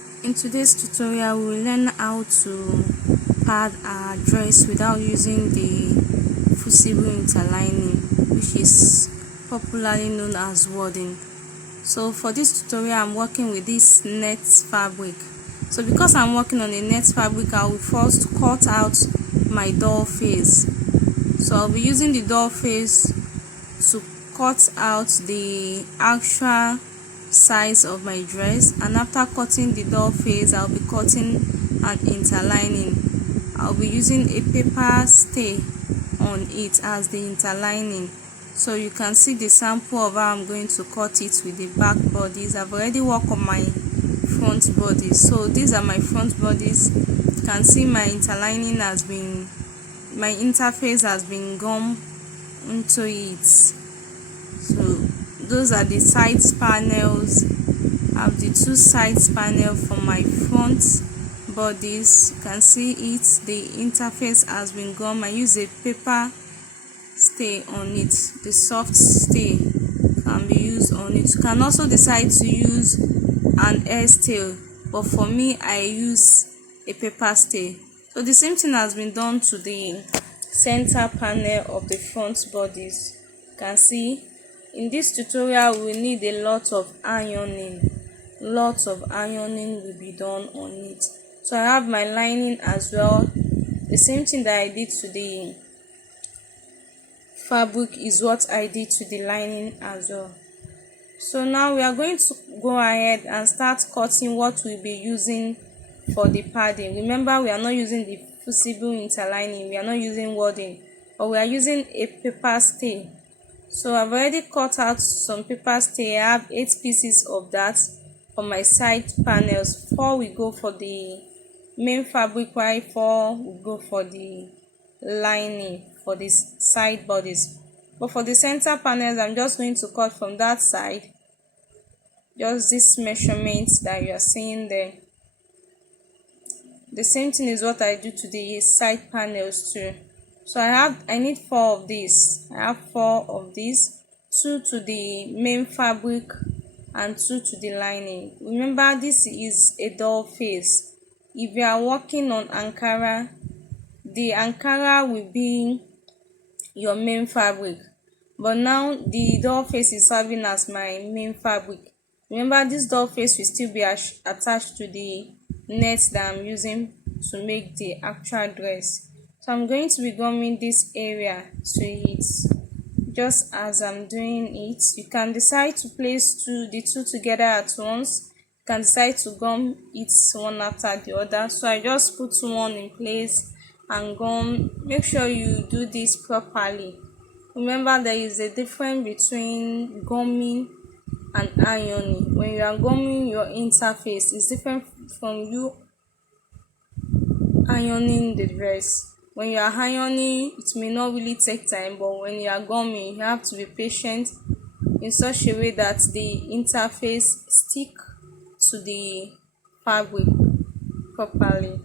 In today's tutorial, we will learn how to pad our dress without using the fusible interlining, which is popularly known as wadding. So for this tutorial, I'm working with this net fabric. So because I'm working on a net fabric, I will first cut out my doll face. So I'll be using the doll face to cut out the actual size of my dress, and after cutting the doll face, I'll be cutting an interlining. I'll be using a paper stay on it as the interlining. So you can see the sample of how I'm going to cut it with the back bodies. I've already worked on my front bodies. So these are my front bodies. You can see my interlining has been, my interface has been gummed into it. So those are the side panels. I have the two side panel for my front bodies. You can see it, the interface has been gummed. I use a paper stay on it. The soft stay can be used on it. You can also decide to use an air stay, but for me I use a paper stay. So the same thing has been done to the center panel of the front bodies. You can see in this tutorial we need a lot of ironing. Lots of ironing will be done on it. So I have my lining as well. The same thing that I did to the fabric is what I did to the lining as well. So now we are going to go ahead and start cutting what we'll be using for the padding. Remember, we are not using the fusible interlining, we are not using wadding, but we are using a paper stay. So I've already cut out some paper stay. I have 8 pieces of that for my side panels. 4 we go for the main fabric, while 4 we go for the lining for the side bodies. But for the center panels, I'm just going to cut from that side, just this measurement that you are seeing there. The same thing is what I do to the side panels too. So I need 4 of these. I have 4 of these, 2 to the main fabric and 2 to the lining. Remember, this is a doll face. If you are working on Ankara, the Ankara will be your main fabric, but now the doll face is serving as my main fabric. Remember, this doll face will still be attached to the net that I'm using to make the actual dress. So I'm going to be gumming this area to it. Just as I'm doing it, you can decide to place the two together at once. You can decide to gum it one after the other. So I just put one in place and gum. Make sure you do this properly. Remember, there is a difference between gumming and ironing. When you are gumming your interface, it's different from you ironing the dress. When you are ironing, it may not really take time, but when you are gumming, you have to be patient in such a way that the interface stick to the fabric properly.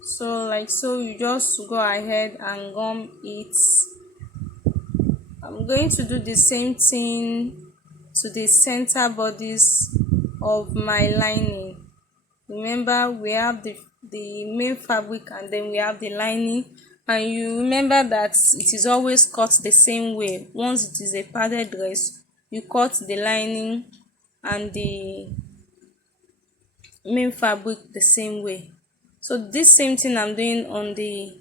So like so, you just go ahead and gum it. I'm going to do the same thing to the center bodies of my lining. Remember, we have the main fabric and then we have the lining, and you remember that it is always cut the same way. Once it is a padded dress, you cut the lining and the main fabric the same way. So this same thing I'm doing on the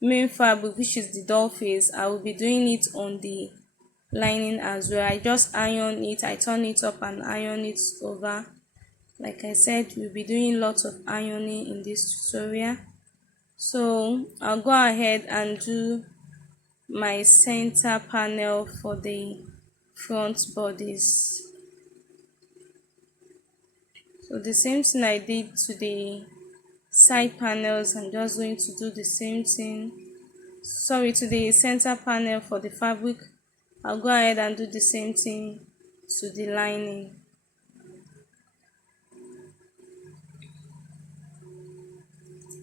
main fabric, which is the doll face, I will be doing it on the lining as well. I just iron it, I turn it up and iron it over. Like I said, we'll be doing lots of ironing in this tutorial. So I'll go ahead and do my center panel for the front bodies. So the same thing I did to the side panels, I'm just going to do the same thing, sorry, to the center panel for the fabric. I'll go ahead and do the same thing to the lining.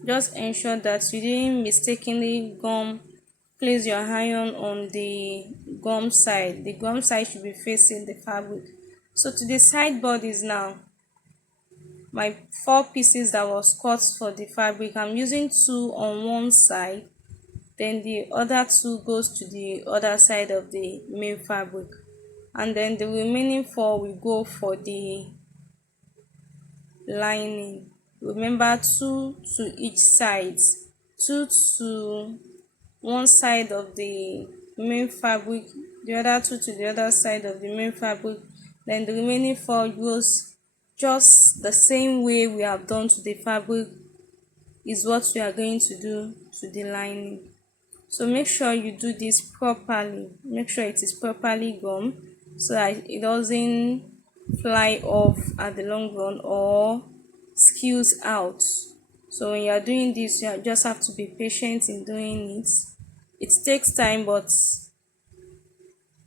Just ensure that you didn't mistakenly place your iron on the gum side. The gum side should be facing the fabric. So to the side bodies now, my 4 pieces that was cut for the fabric, I'm using 2 on one side, then the other 2 goes to the other side of the main fabric, and then the remaining 4 will go for the lining. Remember, 2 to each side, 2 to one side of the main fabric, the other 2 to the other side of the main fabric, then the remaining 4 goes just the same way we have done to the fabric is what we are going to do to the lining. So make sure you do this properly, make sure it is properly gummed so that it doesn't fly off at the long run or skews out. So when you are doing this, you just have to be patient in doing it. It takes time, but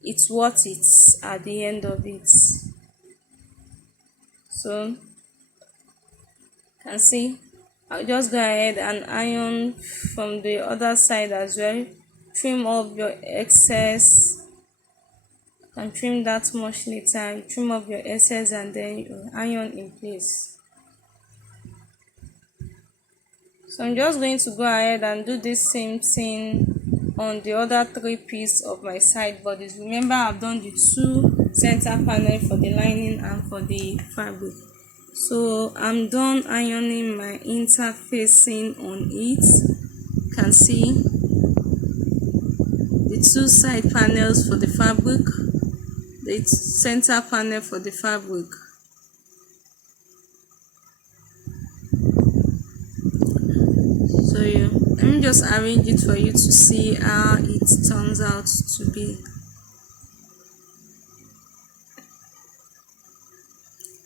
it's worth it at the end of it. So you can see I'll just go ahead and iron from the other side as well. Trim off your excess, and trim that much later. You trim off your excess and then you iron in place. So I'm just going to go ahead and do this same thing on the other 3 pieces of my side bodies. Remember, I've done the 2 center panel for the lining and for the fabric. So I'm done ironing my interfacing on it. You can see the 2 side panels for the fabric, the center panel for the fabric. So let me just arrange it for you to see how it turns out to be.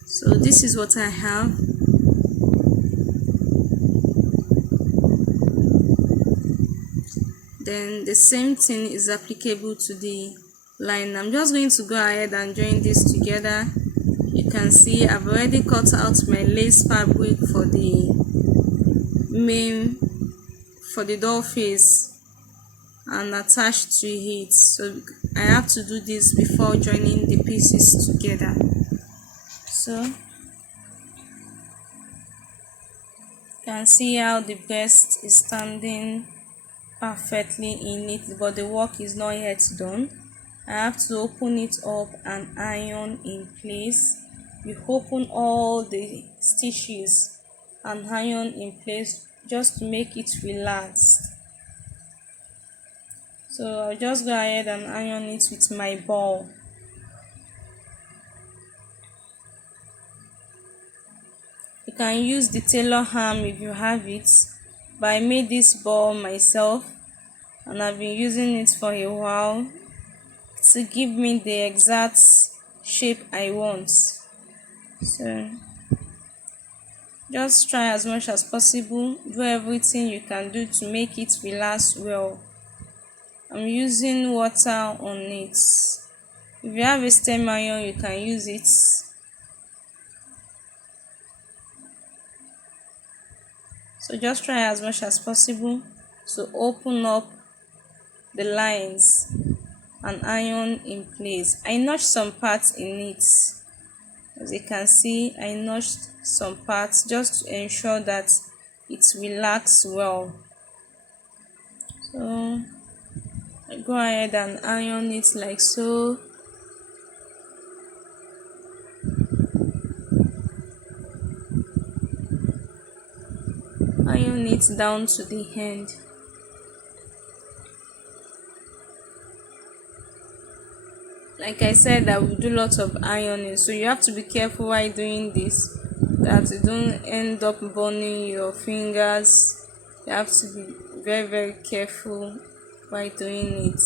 So this is what I have. Then the same thing is applicable to the line. I'm just going to go ahead and join this together. You can see I've already cut out my lace fabric for the doll face and attached to it. So I have to do this before joining the pieces together. So you can see how the breast is standing perfectly in it, but the work is not yet done. I have to open it up and iron in place. You open all the stitches and iron in place just to make it relaxed. So I'll just go ahead and iron it with my ball. You can use the tailor arm if you have it, but I made this ball myself and I've been using it for a while to give me the exact shape I want. So just try as much as possible, do everything you can do to make it relax well. I'm using water on it. If you have a stem iron, you can use it. So just try as much as possible to open up the lines and iron in place. I notched some parts in it. As you can see, I notched some parts just to ensure that it relaxes well. So I go ahead and iron it like so. Iron it down to the end. Like I said, I will do lots of ironing, so you have to be careful while doing this, that you don't end up burning your fingers. You have to be very careful while doing it.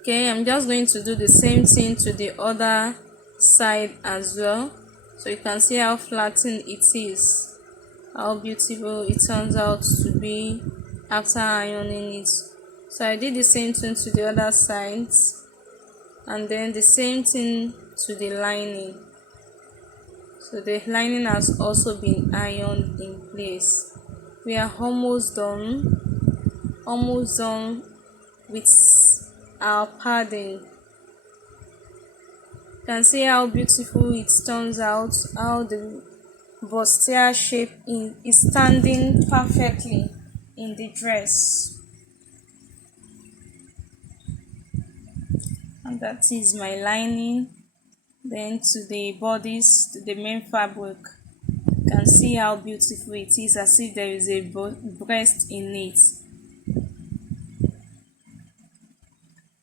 Okay, I'm just going to do the same thing to the other side as well, so you can see how flattened it is, how beautiful it turns out to be after ironing it. So I did the same thing to the other sides and then the same thing to the lining. So the lining has also been ironed in place. We are almost done with our padding. You can see how beautiful it turns out, how the bustier shape is standing perfectly in the dress. And that is my lining. Then to the bodice, to the main fabric. You can see how beautiful it is, as if there is a breast in it.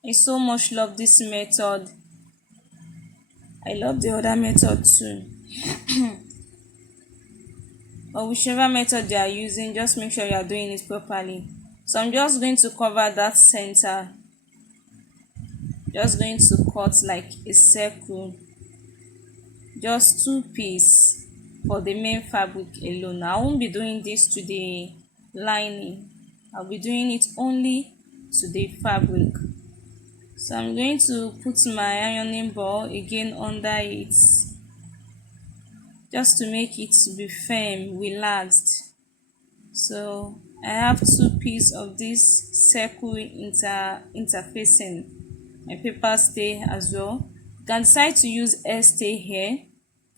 I so much love this method. I love the other method too. But whichever method you are using, just make sure you are doing it properly. So I'm just going to cover that center. Just going to cut like a circle, just 2 pieces for the main fabric alone. I won't be doing this to the lining. I'll be doing it only to the fabric. So I'm going to put my ironing board again under it, just to make it to be firm, relaxed. So I have 2 pieces of this circle interfacing my paper stay as well. You can decide to use air stay here.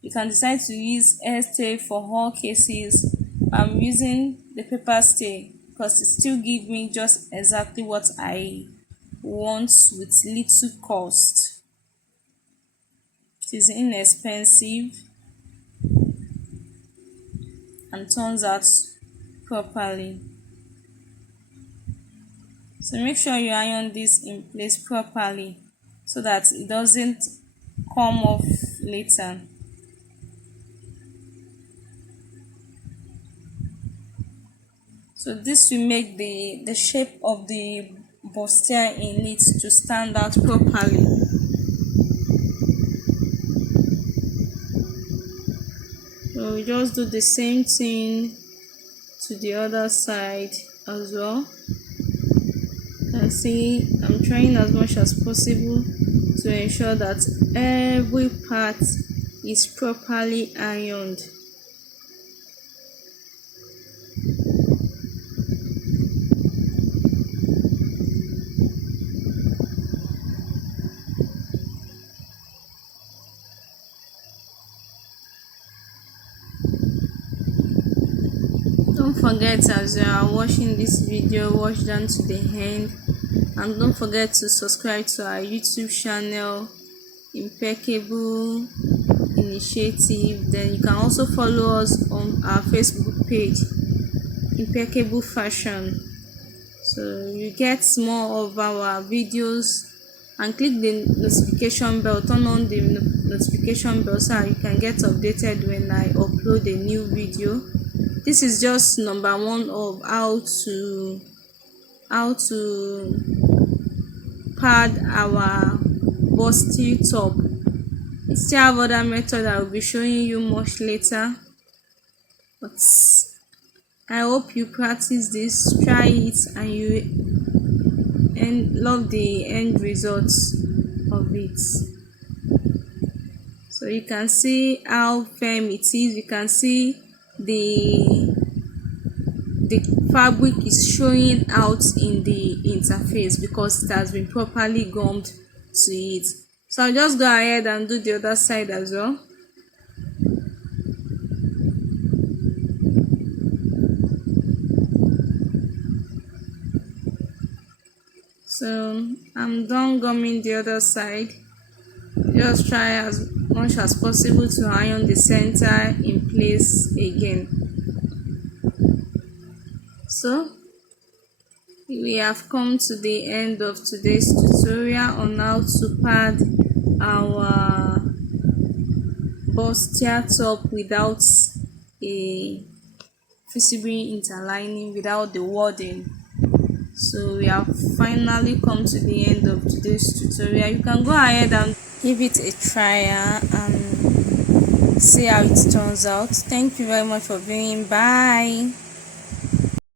You can decide to use air stay for all cases. I'm using the paper stay because it still gives me just exactly what I want with little cost. It is inexpensive and turns out properly. So make sure you iron this in place properly so that it doesn't come off later. So this will make the shape of the bustier in it to stand out properly. So we just do the same thing to the other side as well. And see, I'm trying as much as possible to ensure that every part is properly ironed. Don't forget, as you are watching this video, watch down to the end, and don't forget to subscribe to our YouTube channel, Impeccable Initiative. Then you can also follow us on our Facebook page, Impeccable Fashion, so you get more of our videos. And click the notification bell, turn on the notification bell so you can get updated when I upload a new video. This is just number one of how to pad our bustier top. We still have other methods I will be showing you much later, but I hope you practice this, try it, and you love the end results of it. So you can see how firm it is. You can see the fabric is showing out in the interface because it has been properly gummed to it. So I'll just go ahead and do the other side as well. So I'm done gumming the other side. Just try as much as possible to iron the center in place again. So we have come to the end of today's tutorial on how to pad our bustier top without a visible interlining, without the wording. So we have finally come to the end of today's tutorial. You can go ahead and give it a try and see how it turns out. Thank you very much for viewing. Bye.